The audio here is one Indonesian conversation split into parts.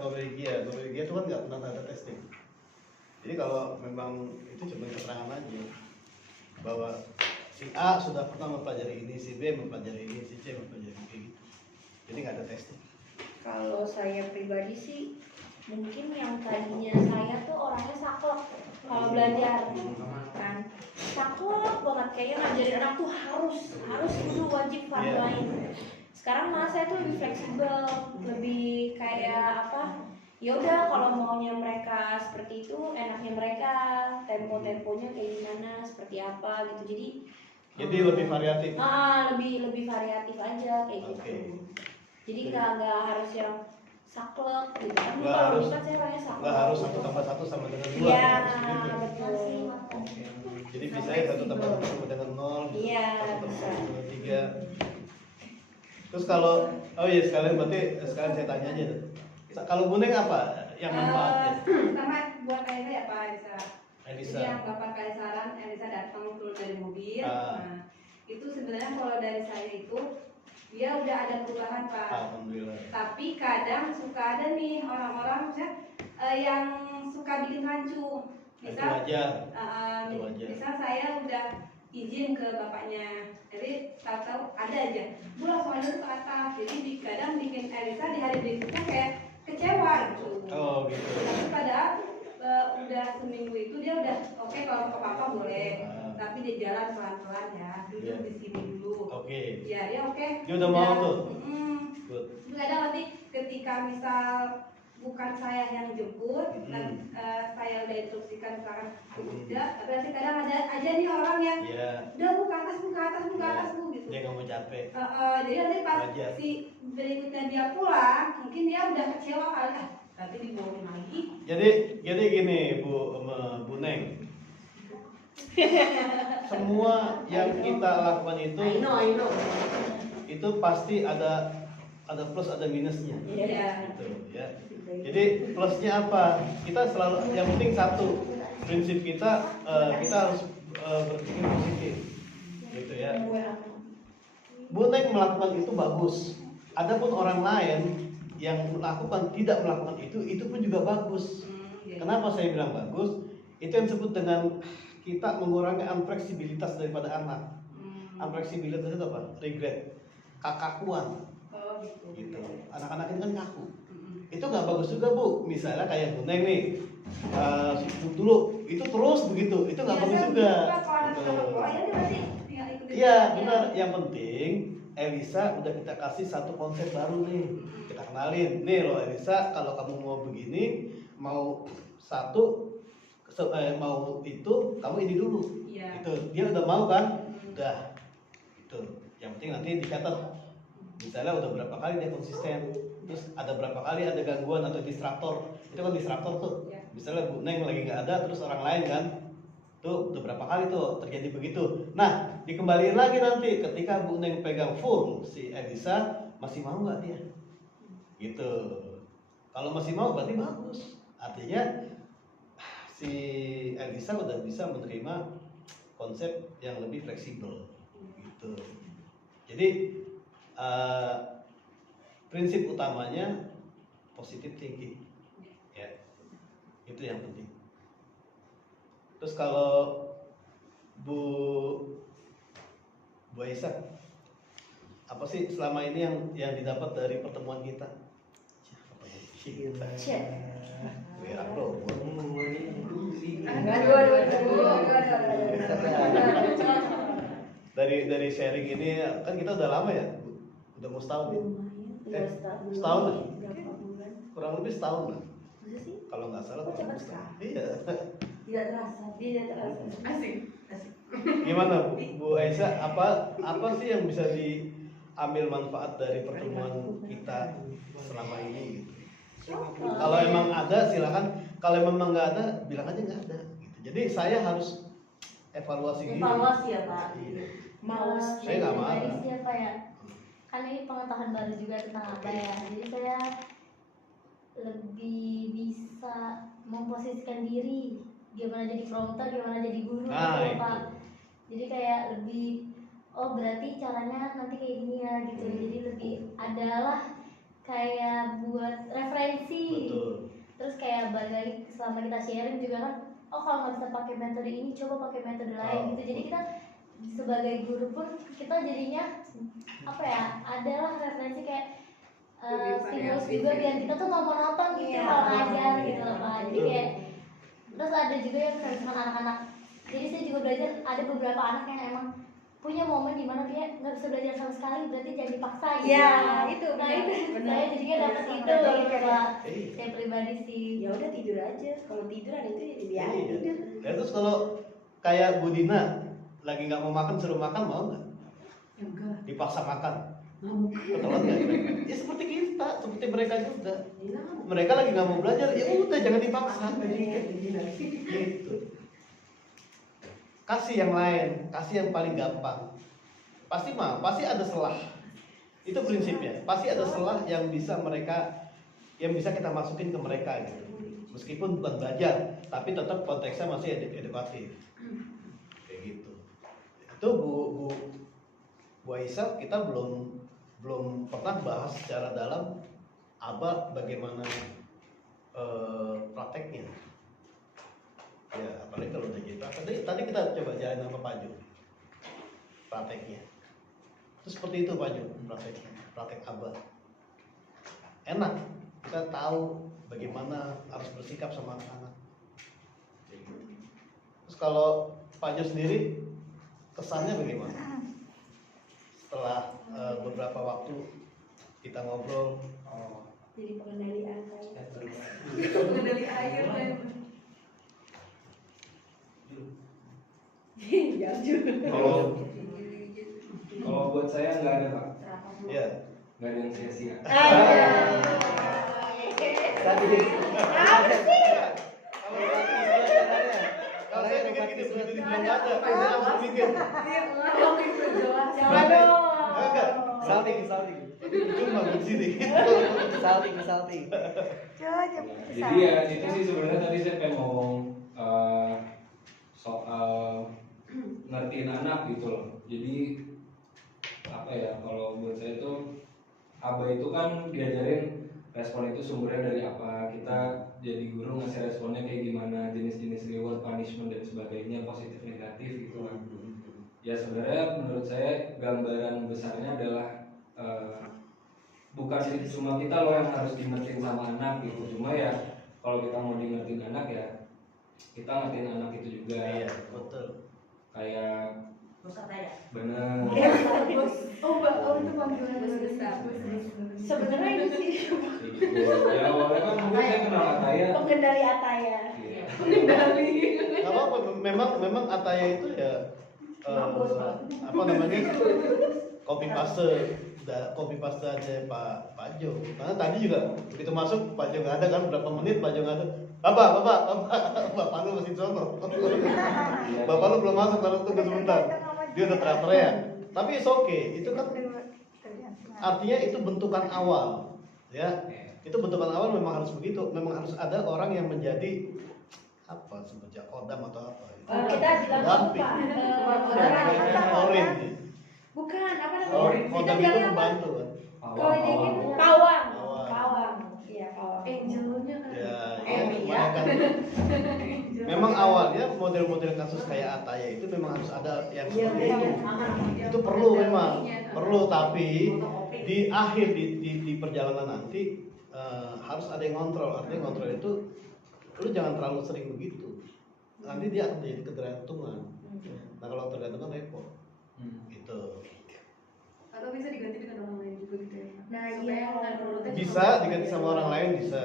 Norwegia itu kan nggak pernah ada testing. Jadi kalau memang itu cuma keterangan aja bahwa si A sudah pernah mempelajari ini, si B mempelajari ini, si C mempelajari ini gitu. Jadi nggak ada testing. Kalau saya pribadi sih mungkin yang tadinya saya tuh orangnya saklek kalau belajar kan, saklek banget kayaknya ngajarin anak tuh harus kudu wajib farduain. Sekarang malah saya tuh lebih fleksibel, lebih kayak apa, ya udah kalau maunya mereka seperti itu enaknya mereka, temponya kayak gimana, seperti apa gitu. Jadi lebih variatif. Lebih variatif aja kayak gitu. Jadi nggak harus yang saklek gitu kan. Nggak harus, kan saya orangnya saklek. nggak harus 1+1 sama dengan 2. Iya, gitu. betul. Jadi bisa ya 1+1 sama dengan 0. Iya, 1+1 bisa. sama 3. Terus kalau, oh iya sekalian saya tanya aja tuh. Kalau Buneng apa yang manfaatnya? Pertama buat Elisa ya Pak Elisa. Jadi yang Bapak kasih saran, Elisa datang turun dari mobil. Nah, itu sebenarnya kalau dari saya itu dia udah ada perubahan Pak. Alhamdulillah. Tapi kadang suka ada nih orang-orang yang suka bikin rancu. Misal saya udah izin ke bapaknya, jadi tahu-tahu ada aja, bu langsung aja ke atas. Jadi kadang bikin Elisa di hari berikutnya kayak kecewa gitu. Oh gitu. Tapi padahal udah seminggu itu dia udah oke, kalau ke papa boleh, tapi dia jalan pelan-pelan ya, duduk di sini dulu. Oke. Ya dia oke. Dia udah mau tuh. Kadang nanti ketika misal bukan saya yang jemput, dan saya udah instruksikan misalkan udah, tapi nanti kadang ada aja nih orang yang udah bu ke atas bu gitu. Dia nggak mau capek. Jadi nanti pas si berikutnya dia pulang, mungkin dia udah kecewa kali, nanti dibohongin lagi. Jadi gini Bu Neng, semua yang kita lakukan itu, itu pasti ada plus ada minusnya. Gitu, ya. Jadi plusnya apa? Kita selalu, yang penting satu prinsip kita harus berpikir positif, gitu ya. Bu Neng melakukan itu bagus. Adapun orang lain yang tidak melakukan itu pun juga bagus. Kenapa saya bilang bagus? Itu yang disebut dengan kita mengurangi unfleksibilitas daripada anak. Unfleksibilitas itu apa? Regret, kekakuan. Gitu. Anak-anak ini kan kaku. Itu nggak bagus juga Bu. Misalnya kayak Bu Neng nih, dulu itu terus begitu, itu nggak bagus juga. Iya benar. Yang penting Elisa udah kita kasih satu konsep baru nih, kita kenalin nih loh Elisa, kalau kamu mau begini, mau mau itu, kamu ini dulu. Itu dia udah mau kan? Udah. Itu. Yang penting nanti dicatat. Misalnya udah berapa kali dia konsisten, terus ada berapa kali ada gangguan atau distraktor. Itu kan distraktor tuh. Misalnya Bu Neng lagi nggak ada, terus orang lain kan, tuh udah berapa kali tuh terjadi begitu. Nah, dikembaliin lagi nanti ketika Bu Neng pegang full si Elisa, masih mau nggak dia? Gitu. Kalau masih mau berarti bagus. Artinya si Elisa udah bisa menerima konsep yang lebih fleksibel. Gitu. Jadi prinsip utamanya positive thinking, ya, itu yang penting. Terus kalau Bu Aisyah, apa sih selama ini yang didapat dari pertemuan kita? Dari sharing ini kan kita udah lama ya, udah mau setahun ya? Setahun lah? Kurang lebih setahun lah. Kalau nggak salah. Iya. Tidak terasa. Asik. Gimana Bu Aisyah, apa sih yang bisa diambil manfaat dari pertemuan kita selama ini gitu? Kalau emang ada silakan, kalau memang nggak ada bilang aja nggak ada gitu. Jadi saya harus evaluasi ya Pak. Males. Saya nggak marah. Siapa ya? Kan ini pengetahuan baru juga tentang apa ya. Jadi saya lebih bisa memposisikan diri, gimana jadi prompter, gimana jadi guru gitu Pak. Jadi kayak lebih, oh berarti caranya nanti kayak gini ya gitu. Jadi lebih adalah kayak buat referensi. kayak balik lagi selama kita sharing juga kan, oh kalau nggak bisa pakai metode ini coba pakai metode lain gitu. Jadi kita sebagai guru pun kita jadinya apa ya, adalah referensi kayak stimulus juga biar kita tuh nggak monoton gitu kalau ngajar gitu loh Pak. Jadi kayak terus ada juga yang kayak misalkan anak-anak, jadi saya juga belajar ada beberapa anak yang emang punya momen dimana dia nggak bisa belajar sama sekali, berarti jangan dipaksa gitu. Ya itu Nah benar. itu saya jadinya dapat itu gitu Pak. Saya pribadi sih. Ya udah tidur aja. Kalau tidur ada itu ya biar Iya. tidur. Ya terus kalau kayak Bu Dina lagi nggak mau makan suruh makan mau nggak? Ya enggak. Dipaksa makan. Ngamuk. Ketelan nggak? Ya seperti kita, seperti mereka juga. Iya, ngamuk. Mereka lagi nggak mau belajar, ya udah jangan dipaksa. Gitu. Gitu. Kasih yang lain, kasih yang paling gampang. Pasti ada selah. Itu prinsipnya. Pasti ada selah yang bisa kita masukin ke mereka gitu. Meskipun bukan belajar, tapi tetap konteksnya masih edukatif. Kayak gitu. Itu Bu Aisyah, kita belum pernah bahas secara dalam bagaimana prakteknya. Ya, apalagi kalau udah kita tadi kita coba jalan sama Pak Jo prakteknya. Terus seperti itu Pak Jo praktek ABA. Enak, kita tahu bagaimana harus bersikap sama anak-anak. Terus kalau Pak Jo sendiri kesannya bagaimana? Setelah beberapa waktu kita ngobrol, Jadi pengendali air. Pengendali air lah. Kalau buat saya nggak ada Pak, ya. nggak ada yang sia-sia. Kalau saya mikir gini, begitu dibilang nggak ada, saya langsung mikir. Jangan dong. Enggak, Salting. cuma di sini. Salting. Jadi ya itu sih sebenarnya tadi saya pengen ngomong soal ngertiin anak gitu loh. Jadi apa ya, kalau buat saya itu ABA itu kan diajarin respon itu sumbernya dari apa, kita jadi guru ngasih responnya kayak gimana, jenis-jenis reward, punishment dan sebagainya, positif negatif gitu kan. Ya sebenarnya menurut saya gambaran besarnya adalah bukan cuma kita loh yang harus dimengertiin sama anak gitu, cuma ya kalau kita mau dimengertiin anak ya kita ngertiin anak itu juga. Iya, betul. Kayak ya. bener. Oh itu panggilan besar. Sebenarnya itu sih Ya awalnya kan mungkin saya kenal Ataya. pengendali Ataya. Iya. Gak apa-apa, memang Ataya itu ya apa namanya, copy paste aja Pak Jo. Karena tadi juga begitu masuk Pak Jo nggak ada kan, berapa menit Pak Jo nggak ada. Bapak lu masih sono. Bapak lu belum masuk, lalu tunggu sebentar. Dia udah teriak-teriak. Tapi it's okay, itu kan artinya itu bentukan awal, ya. Itu bentukan awal memang harus begitu, memang harus ada orang yang menjadi apa sebutnya kodam atau apa. Kita bilang lupa. Orin. Bukan, apa namanya? Kita Kodam itu bilangnya apa? membantu kan. Kalau ini pawang. Pawang. Pawang. Iya, pawang. Angelnya kan. Ya, Iya. kan. Memang awalnya model-model kasus kayak Ataya itu memang harus ada yang seperti itu. Itu perlu memang, perlu, tapi di akhir di perjalanan nanti harus ada yang ngontrol. Artinya ngontrol itu lu jangan terlalu sering begitu. Nanti dia akan menjadi ketergantungan. Nah kalau tergantungan repot. Gitu. Atau bisa diganti dengan orang lain juga gitu ya. Nah, Supaya iya. nggak nurutnya Bisa diganti sama orang lain, bisa.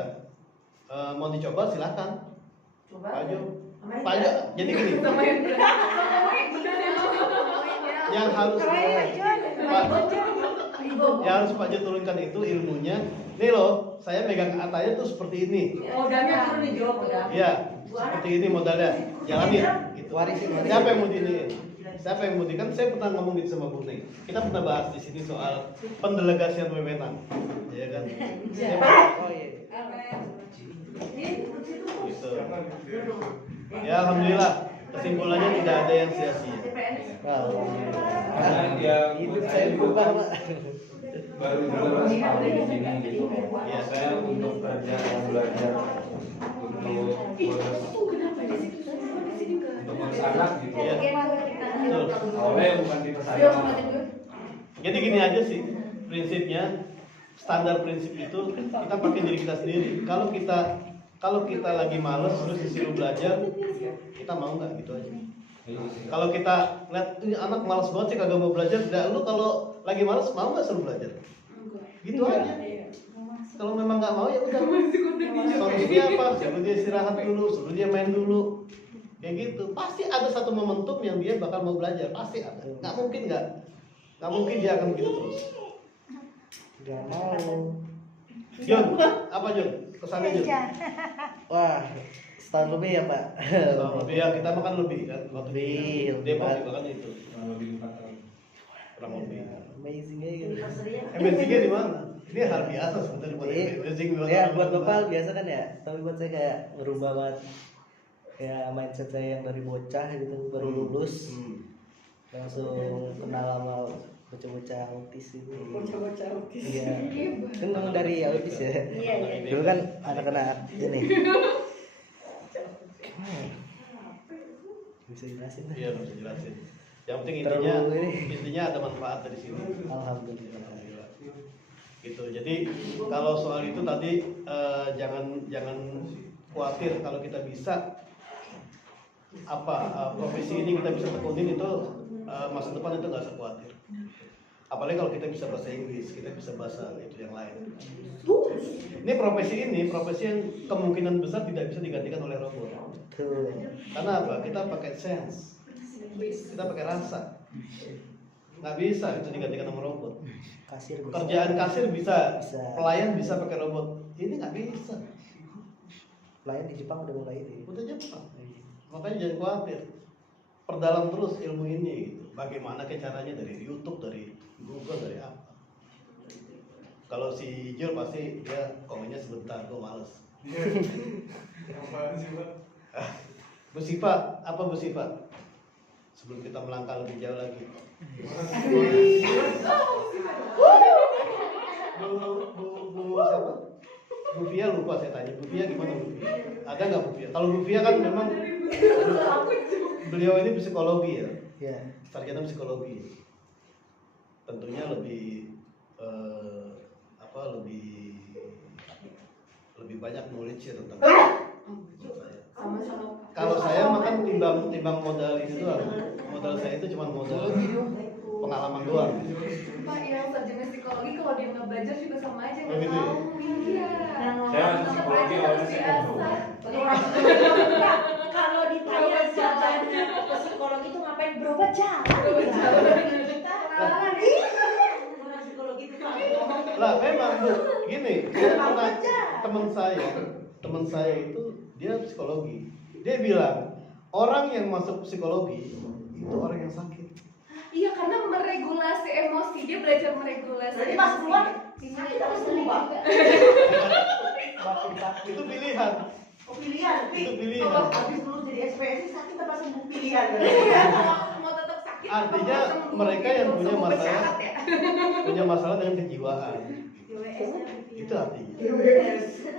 Mau dicoba silakan. Coba. Pak Jo. Sama Pak Jo, jadi gini. sama yang benar. Yang harus Ibu. yang harus Pak Jo turunkan itu ilmunya. Nih loh, saya megang Ataya tuh seperti ini. Modalnya perlu dijawab ya. Iya, seperti ini modalnya. Jalanin. Gitu. Siapa yang mau ini? Siapa yang mau kan saya pernah ngomong gitu sama Bu Neng. Kita pernah bahas di sini soal pendelegasian wewenang. Iya kan? Oh iya. Apa ya? Gitu. Ya alhamdulillah, kesimpulannya tidak ada yang sia-sia. Karena ya Hidup buat saya juga berubah, kan Pak. baru juga sekali di sini gitu. Iya. Saya untuk belajar untuk sih prinsipnya, standar prinsip itu kita pakai diri kita sendiri. Kalau kita lagi males terus disuruh belajar, kita mau nggak gitu aja. Kalau kita lihat ini anak malas banget sih kagak mau belajar, lu kalau lagi malas mau nggak suruh belajar? Gitu aja. Kalau memang nggak mau ya udah. Solusinya apa? Suruh dia istirahat dulu, suruh dia main dulu. Kayak gitu. Pasti ada satu momentum yang dia bakal mau belajar, pasti ada. Nggak mungkin dia akan begitu terus. Gak mau. Jon, apa Jon? Kesannya Jon? Wah, setahun lebih ya Pak. Lebih ya, kita makan lebih kan. Waktu di Depok juga kan itu. Kurang lebih 4 tahun. Kurang lebih. Amazing aja gitu. Amazingnya di mana? Ini hal biasa sebetulnya buat amazing buat Ya orang buat tua. Bapak biasa kan ya. Tapi buat saya kayak ngerubah banget. Kayak mindset saya yang dari bocah gitu baru lulus langsung kenal sama bocah-bocah autis itu. Bocah-bocah autis. Iya. Kan memang dari autis ya. Iya. Dulu kan anak-anak ini. Bisa jelasin dah. Iya, bisa jelasin. Yang penting Terlalu intinya ada manfaat dari sini. Alhamdulillah. Alhamdulillah. Gitu. Jadi kalau soal itu tadi jangan khawatir kalau kita bisa profesi ini kita bisa tekunin itu masa depan itu nggak usah khawatir. Apalagi kalau kita bisa bahasa Inggris, kita bisa bahasa itu yang lain. Ini profesi yang kemungkinan besar tidak bisa digantikan oleh robot. Betul. Karena apa? Kita pakai sense, kita pakai rasa. Nggak bisa itu digantikan sama robot. Kasir bisa. Kerjaan kasir bisa, Bisa. pelayan bisa pakai robot. Ini nggak bisa. Pelayan di Jepang udah mulai ini. Udah Jepang. Makanya jangan khawatir. Perdalam terus ilmu ini. Gitu. Bagaimana caranya dari YouTube, dari Google, dari apa? Kalau si Jul pasti dia komennya sebentar, gue males. Apaan sih, Pak? Bu Siva, apa Bu Siva? Sebelum kita melangkah lebih jauh lagi. Bu siapa? Bu Via lupa saya tanya. Bu Via gimana Bu Via? Ada nggak Bu Via? Kalau Bu Via kan memang beliau ini psikologi ya. Ya. Sarjana psikologi. Tentunya lebih lebih banyak knowledge ya tentang saya. Kalau saya makan timbang modal itu doang. Modal saya itu cuma modal pengalaman doang. Pak, yang sarjana psikologi kalau dia nggak belajar juga sama aja Oh, nggak gitu ya? tahu. Iya. Saya masuk psikologi awalnya saya Biasa. Kalau ditanya sarjana psikologi itu ngapain, berobat jalan? Lah memang Bu, gini, saya pernah teman saya itu dia psikologi. Dia bilang orang yang masuk psikologi itu orang yang sakit. Iya, karena meregulasi emosi, dia belajar meregulasi. Jadi pas keluar, sakit harus berubah. Itu pilihan. Oh, pilihan, tapi Itu pilihan. kalau habis lulus jadi SPSI sakit apa sembuh pilihan? Iya, mau tetap sakit. Artinya apa mau sembuh mereka gitu, yang punya sembuh masalah bersyarat ya? punya masalah dengan kejiwaan. Itu artinya.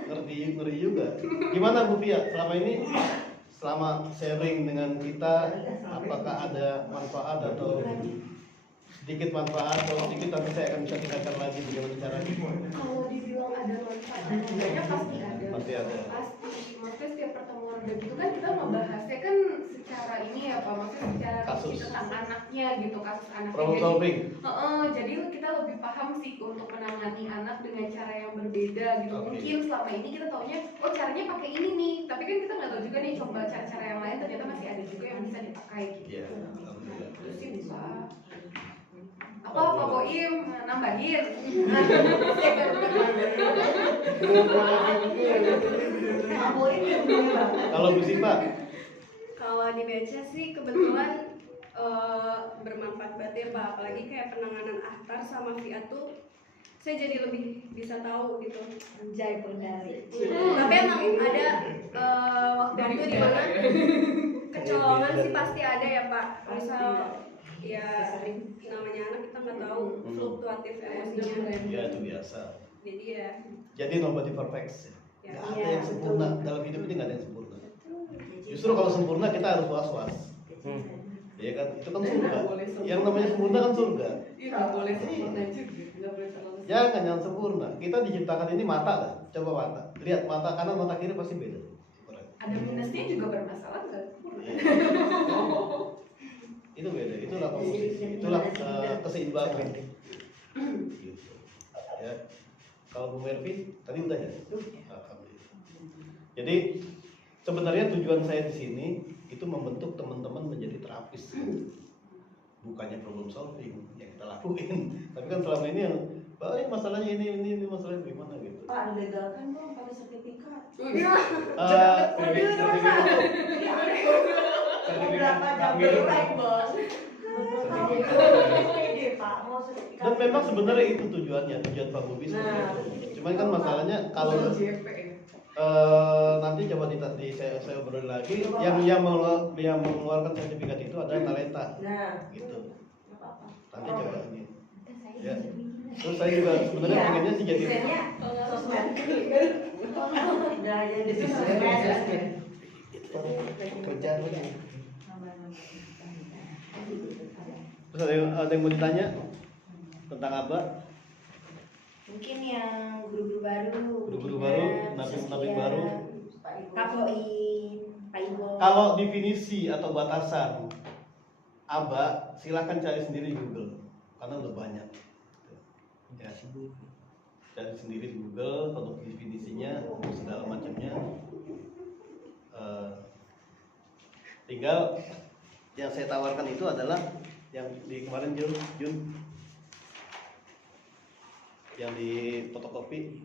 Ngeri juga. Gimana Bu Fia? Selama sharing dengan kita, apakah ada manfaat atau sedikit manfaat atau sedikit nanti saya akan bisa tingkatkan lagi bagaimana caranya? Kalau dibilang ada manfaat atau tidaknya pasti ada. Pasti ada. Pasti. Maksudnya setiap pertemuan udah gitu kan kita ngebahasnya kan secara ini ya Pak, maksudnya secara Kasus. tentang anaknya gitu, kasus anaknya. Problem solving. Jadi kita lebih paham sih untuk menangani anak dengan cara yang berbeda gitu. Oke. Mungkin selama ini kita taunya, oh caranya pakai ini nih, tapi kan kita nggak tahu juga nih coba cara-cara yang lain ternyata masih ada juga yang bisa dipakai gitu. Iya, alhamdulillah. Terus sih bisa. Apa Pak Boim nambahin? Kalau Bu Siva, Kalau di BC sih kebetulan bermanfaat banget ya Pak, apalagi kayak penanganan Ahtar sama Via tuh saya jadi lebih bisa tahu gitu. Anjay Purnari. Tapi emang ada waktu itu di mana kecolongan sih pasti ada ya Pak. Misal ya namanya anak kita nggak tahu fluktuatif emosinya. ya itu biasa. Jadi ya Jadi nobody perfect. Ya. Gak ada yang sempurna dalam hidup ini, nggak ada yang sempurna. Justru kalau sempurna kita harus was-was. Ya kan, itu kan surga. Yang namanya sempurna kan surga. Iya, nggak boleh sempurna juga. Jangan sempurna. Kita diciptakan ini mata lah. Coba mata. Lihat mata kanan, mata kiri pasti beda. Ada minusnya juga bermasalah nggak? Itu beda. Itulah komposisi. Itulah keseimbangan. Gitu. Ya. Kalau Bu Mervi tadi udah ya. Alhamdulillah. Jadi sebenarnya tujuan saya di sini itu membentuk teman-teman menjadi terapis. Bukannya problem solving yang kita lakuin, tapi kan selama ini yang masalahnya ini masalahnya gimana gitu. Pak, legalkan dong pakai sertifikat. Berapa jam berlain bos? Dan memang sebenarnya itu tujuan Pak Bobi seperti itu. Cuman kan masalahnya kalau nanti coba saya obrol lagi, yang mengeluarkan sertifikat itu adalah talenta. Gitu. Nanti coba ini. Ya. Terus saya juga sebenarnya pengennya sih jadi kerja lagi. Terus ada yang mau ditanya tentang Aba? Mungkin yang guru-guru baru. Guru-guru baru, napi baru. Pak Boim, Pak Ibo. Kalau definisi atau batasan Aba, silakan cari sendiri di Google karena udah banyak. Ya, cari sendiri di Google untuk definisinya, untuk segala macamnya. Tinggal yang saya tawarkan itu adalah yang di kemarin Jun yang di fotokopi